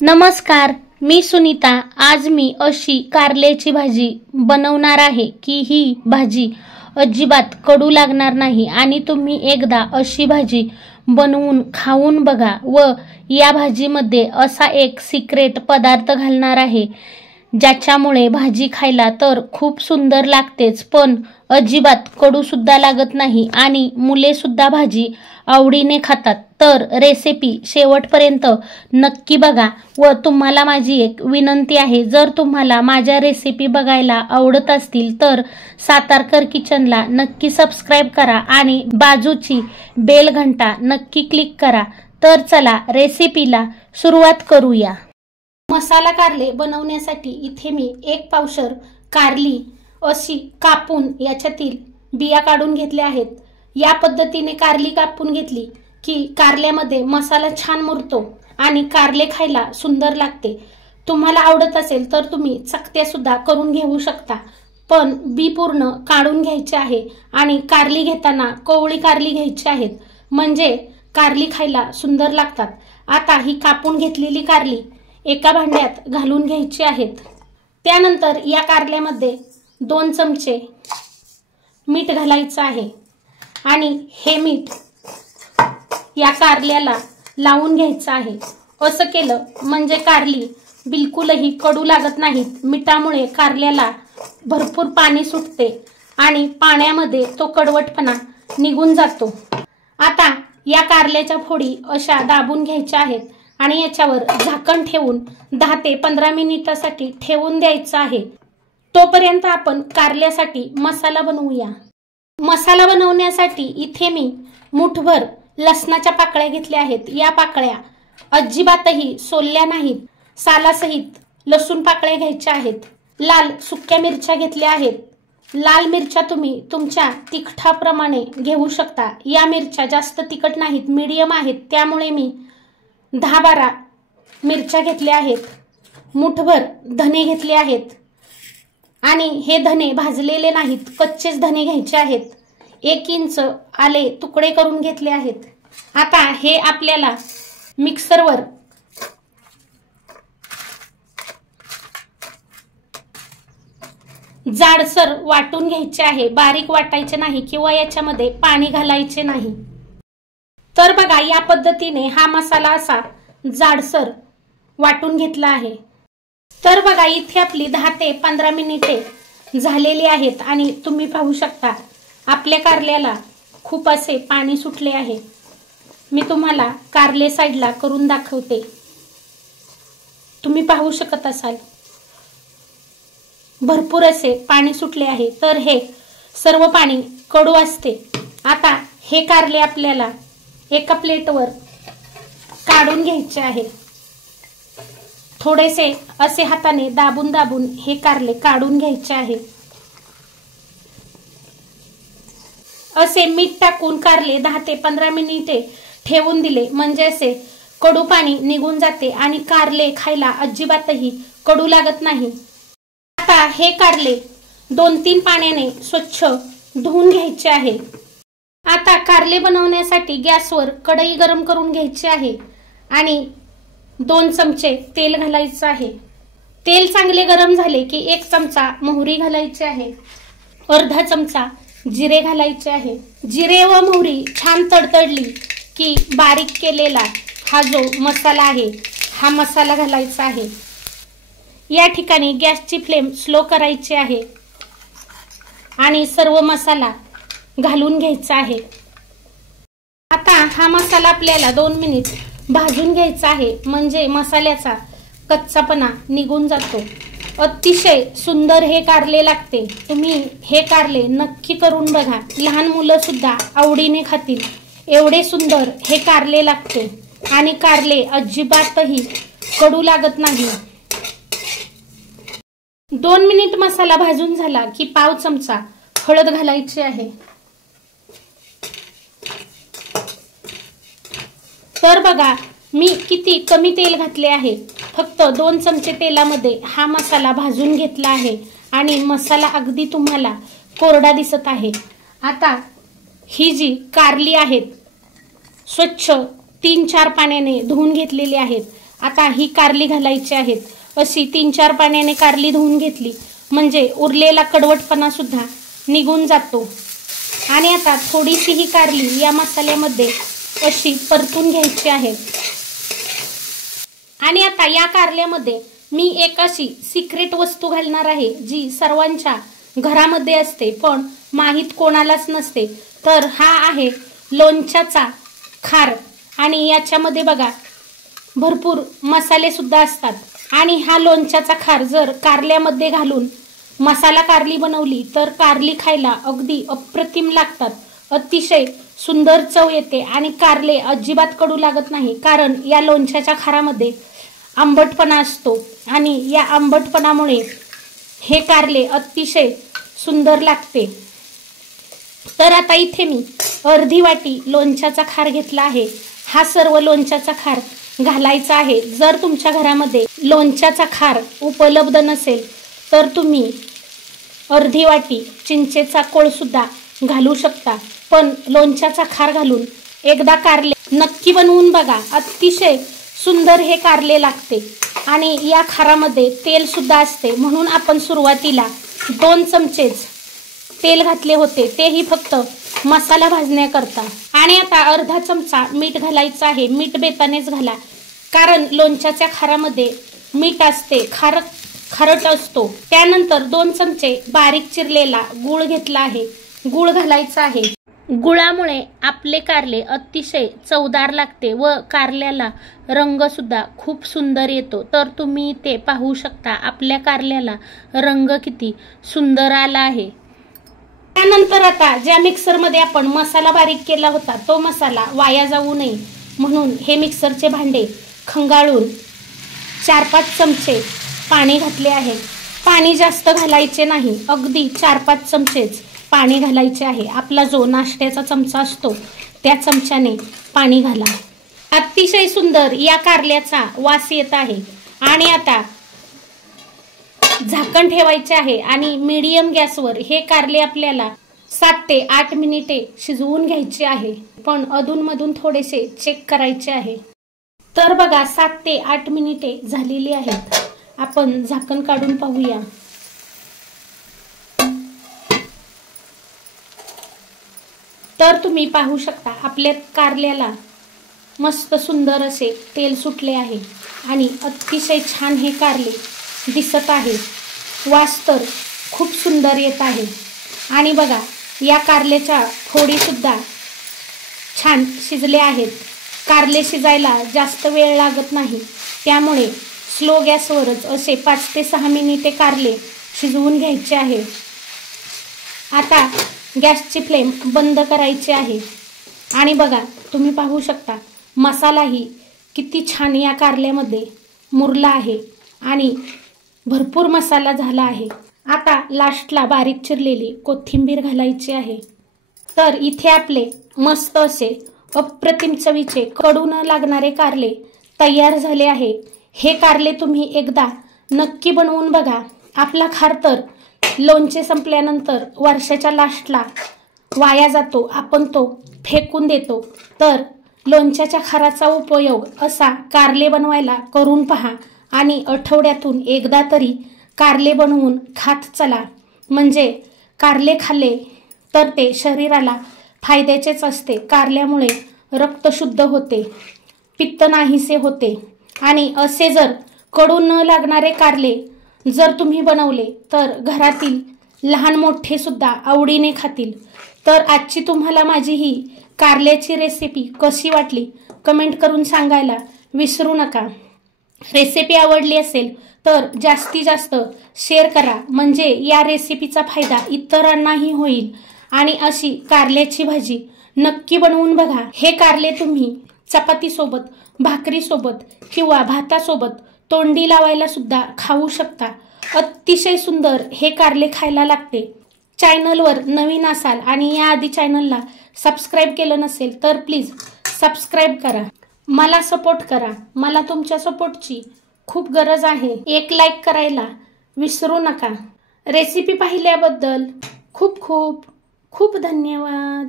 नमस्कार, मी सुनीता। आज मी अशी कारल्याची भाजी बनवणार आहे की ही भाजी अजिबात कडू लागणार नाही आणि तुम्ही एकदा अशी भाजी बनवून खाऊन बघा। व या भाजीमध्ये असा एक सिक्रेट पदार्थ घालणार आहे ज्याच्यामुळे भाजी खायला तर खूप सुंदर लागतेच, पण अजिबात कडू सुद्धा लागत नाही आणि मुले सुद्धा भाजी आवडीने खातात। तर रेसिपी शेवटपर्यंत नक्की बघा। व तुम्हाला माझी एक विनंती आहे, जर तुम्हाला माझ्या रेसिपी बघायला आवडत असतील तर सातारकर किचनला नक्की सबस्क्राइब करा आणि बाजूची बेल घंटा नक्की क्लिक करा। तर चला रेसिपीला सुरुवात करूया। मसाला कारले बनवण्यासाठी इथे मी 1 पावशर कारली अशी कापून याच्यातील बिया काढून घेतल्या आहेत। या पद्धतीने कारली कापून घेतली की कारल्यामध्ये मसाला छान मुरतो आणि कारले खायला सुंदर लागते। तुम्हाला आवडत असेल तर तुम्ही चकत्या सुद्धा करून घेऊ शकता, पण बी पूर्ण काढून घ्यायचे आहे आणि कारली घेताना कोवळी कारली घ्यायची आहेत, म्हणजे कारली खायला सुंदर लागतात। आता ही कापून घेतलेली कारली एका भांड्यात घालून घ्यायची आहेत। त्यानंतर या कारल्यामध्ये 2 चमचे मीठ घालायचं आहे आणि हे मीठ या कारल्याला लावून घ्यायचं आहे। असं केलं म्हणजे कारली बिलकुलही कडू लागत नाहीत। मिठामुळे कारल्याला भरपूर पाणी सुटते आणि पाण्यामध्ये तो कडवटपणा निघून जातो। आता या कारल्याच्या फोडी अशा दाबून घ्यायच्या आहेत आणि याच्यावर झाकण ठेवून 10 ते 15 मिनिटांसाठी ठेवून द्यायचं आहे। तोपर्यंत आपण कारल्यासाठी मसाला बनवूया। मसाला बनवण्यासाठी इथे मी मुठभर लसणाच्या पाकळ्या घेतल्या आहेत। या पाकळ्या अजिबातही सोलल्या नाहीत, सालासहित लसूण पाकळ्या घ्यायच्या आहेत। लाल सुक्या मिरच्या घेतल्या आहेत। लाल मिरच्या तुम्ही तुमच्या तिखटाप्रमाणे घेऊ शकता। या मिरच्या जास्त तिखट नाहीत, मीडियम आहेत, त्यामुळे मी 10-12 मिरच्या घेतल्या आहेत। मुठभर धने घेतले आहेत आणि हे धने भाजलेले नाहीत, कच्चेच धने घ्यायचे आहेत। 1 इंच आले तुकडे करून घेतले आहेत। आता हे आपल्याला मिक्सरवर जाडसर वाटून घ्यायचे आहे, बारीक वाटायचे नाही किंवा याच्यामध्ये पाणी घालायचे नाही। तर बघा, या पद्धतीने हा मसाला असा जाडसर वाटून घेतला आहे। तर बघा, इथे आपली 10 ते 15 मिनिटे झालेली आहेत आणि तुम्ही पाहू शकता आपल्या कारल्याला खूप असे पाणी सुटले आहे। मी तुम्हाला कारले साईडला करून दाखवते, तुम्ही पाहू शकत असाल भरपूर असे पाणी सुटले आहे। तर हे सर्व पाणी कडू असते। आता हे कारले आपल्याला एका प्लेटवर काढून घ्यायचे आहे। थोडेसे असे हाताने दाबून दाबून हे कारले काढून घ्यायचे आहे। असे मीठ टाकून कारले 10 ते 15 मिनिटे ठेवून दिले म्हणजे असे कडू पाणी निघून जाते आणि कारले खायला अजिबातही कडू लागत नाही। आता हे कारले 2-3 पाण्याने स्वच्छ धुवून घ्यायचे आहे। आता कारले बनवण्यासाठी गॅसवर कढई गरम करून घ्यायची आहे आणि 2 चमचे तेल घालायचं आहे। तेल चांगले गरम झाले की 1 चमचा मोहरी घालायची आहे, अर्धा चमचा जिरे घालायचे आहे। जिरे व मोहरी छान तडतडली की बारीक केलेला हा जो मसाला आहे हा मसाला घालायचा आहे। या ठिकाणी गॅसची फ्लेम स्लो करायची आहे आणि सर्व मसाला घालून घ्यायचा आहे। आता हा मसाला आपल्याला 2 मिनिट भाजून घ्यायचा आहे, म्हणजे मसाल्याचा कच्चापणा निघून जातो। अतिशय सुंदर हे कारले लागते। तुम्ही हे कारले नक्की करून बघा, लहान मुलं सुद्धा आवडीने खातील, एवढे सुंदर हे कारले लागते आणि कारले अजिबातही कडू लागत नाही। 2 मिनिट मसाला भाजून झाला की पाव चमचा हळद घालायची आहे। तर बघा, मी किती कमी तेल घातले आहे, फक्त 2 चमचे तेलामध्ये हा मसाला भाजून घेतला आहे आणि मसाला अगदी तुम्हाला कोरडा दिसत आहे। आता ही जी कारली आहेत स्वच्छ 3-4 पाण्याने धुवून घेतलेली आहेत आता ही कारली घालायची आहेत. अशी 3-4 पाण्याने कारली धुवून घेतली म्हणजे उरलेला कडवटपणा सुद्धा निघून जातो. आणि आता थोडीशी ही कारली या मसाल्यामध्ये अशी परतून घ्यायची आहे. आणि आता या कारल्यामध्ये मी एक अशी सिक्रेट वस्तू घालणार आहे जी सर्वांच्या घरामध्ये असते पण माहीत कोणालाच नसते. तर हा आहे लोणच्याचा खार. आणि याच्यामध्ये बघा भरपूर मसाले सुद्धा असतात. आणि हा लोणच्याचा खार जर कारल्यामध्ये घालून मसाला कारली बनवली तर कारली खायला अगदी अप्रतिम लागतात. अतिशय सुंदर चव येते आणि कारले अजिबात कडू लागत नाही. कारण या लोणच्याच्या खारामध्ये आंबटपणा असतो आणि या आंबटपणामुळे हे कारले अतिशय सुंदर लागते. तर आता इथे मी अर्धी वाटी लोणच्याचा खार घेतला आहे. हा सर्व लोणच्याचा खार घालायचा आहे. जर तुमच्या घरामध्ये लोणच्याचा खार उपलब्ध नसेल तर तुम्ही अर्धी वाटी चिंचेचा कोळ सुद्धा घालू शकता. पण लोणच्याचा खार घालून एकदा कारले नक्की बनवून बघा. अतिशय सुंदर हे कारले लागते. आणि या खारामध्ये तेल सुद्धा असते म्हणून आपण सुरुवातीला 2 चमचेच तेल घातले होते, तेही फक्त मसाला भाजण्याकरता. आणि आता अर्धा चमचा मीठ घालायचं आहे. मीठ बेतानेच घाला कारण लोणच्याच्या खारामध्ये मीठ असते, खारट असतो. त्यानंतर 2 चमचे बारीक चिरलेला गूळ घेतला आहे. गूळ घालायचा आहे. गुळामुळे आपले कारले अतिशय चवदार लागते व कारल्याला रंग सुद्धा खूप सुंदर येतो. तर तुम्ही ते पाहू शकता आपल्या कारल्याला रंग किती सुंदर आला आहे. त्यानंतर आता ज्या मिक्सरमध्ये आपण मसाला बारीक केला होता तो मसाला वाया जाऊ नये म्हणून हे मिक्सरचे भांडे खंगाळून 4-5 चमचे पाणी घातले आहे. पाणी जास्त घालायचे नाही, अगदी 4-5 चमचेच पाणी घालायचे आहे. आपला जो नाश्त्याचा चमचा असतो त्या चमच्याने पाणी घाला. अतिशय सुंदर या कारल्याचा वास येत आहे. आणि आता झाकण ठेवायचे आहे आणि मीडियम गॅसवर हे कारले आपल्याला 7 ते 8 मिनिटे शिजवून घ्यायचे आहे. पण अधूनमधून थोडेसे चेक करायचे आहे. तर बघा 7 ते 8 मिनिटे झालेली आहेत. आपण झाकण काढून पाहूया. तर तुम्ही पाहू शकता आपल्या कारल्याला मस्त सुंदर असे तेल सुटले आहे आणि अतिशय छान हे कारले दिसत आहे. वास तर खूप सुंदर येत आहे. आणि बघा या कारल्याच्या फोडी सुद्धा छान शिजले आहेत. कारले शिजायला जास्त वेळ लागत नाही त्यामुळे स्लो गॅसवरच असे 5 ते 6 मिनिटे कारले शिजवून घ्यायचे आहे. आता गॅसची फ्लेम बंद करायची आहे. आणि बघा तुम्ही पाहू शकता मसालाही किती छान या कारल्यामध्ये मुरला आहे आणि भरपूर मसाला झाला आहे. आता लास्टला बारीक चिरलेली कोथिंबीर घालायची आहे. तर इथे आपले मस्त असे अप्रतिम चवीचे कडू न लागणारे कारले तयार झाले आहे. हे कारले तुम्ही एकदा नक्की बनवून बघा. आपला खार तर लोणचे संपल्यानंतर वर्षाच्या लास्टला वाया जातो, आपण तो फेकून देतो. तर लोणच्याच्या खाराचा उपयोग असा कारले बनवायला करून पहा आणि आठवड्यातून एकदा तरी कारले बनवून खात चला. म्हणजे कारले खाल्ले तर ते शरीराला फायद्याचेच असते. कारल्यामुळे रक्त शुद्ध होते, पित्त नाहीसे होते. आणि असे जर कडू न लागणारे कारले जर तुम्ही बनवले तर घरातील लहान मोठे सुद्धा आवडीने खातील. तर आजची तुम्हाला माझी ही कारल्याची रेसिपी कशी वाटली कमेंट करून सांगायला विसरू नका. रेसिपी आवडली असेल तर जास्तीत जास्त शेअर करा म्हणजे या रेसिपीचा फायदा इतरांनाही होईल. आणि अशी कारल्याची भाजी नक्की बनवून बघा. हे कारले तुम्ही चपातीसोबत, भाकरीसोबत किंवा भातासोबत तोंडी लावायला सुद्धा खाऊ शकता. अतिशय सुंदर हे कारले खायला लागते. चॅनलवर नवीन असाल आणि याआधी चॅनलला सबस्क्राईब केलं नसेल तर प्लीज सबस्क्राईब करा. मला सपोर्ट करा. मला तुमच्या सपोर्टची खूप गरज आहे. एक लाईक करायला विसरू नका. रेसिपी पाहिल्याबद्दल खूप खूप खूप धन्यवाद.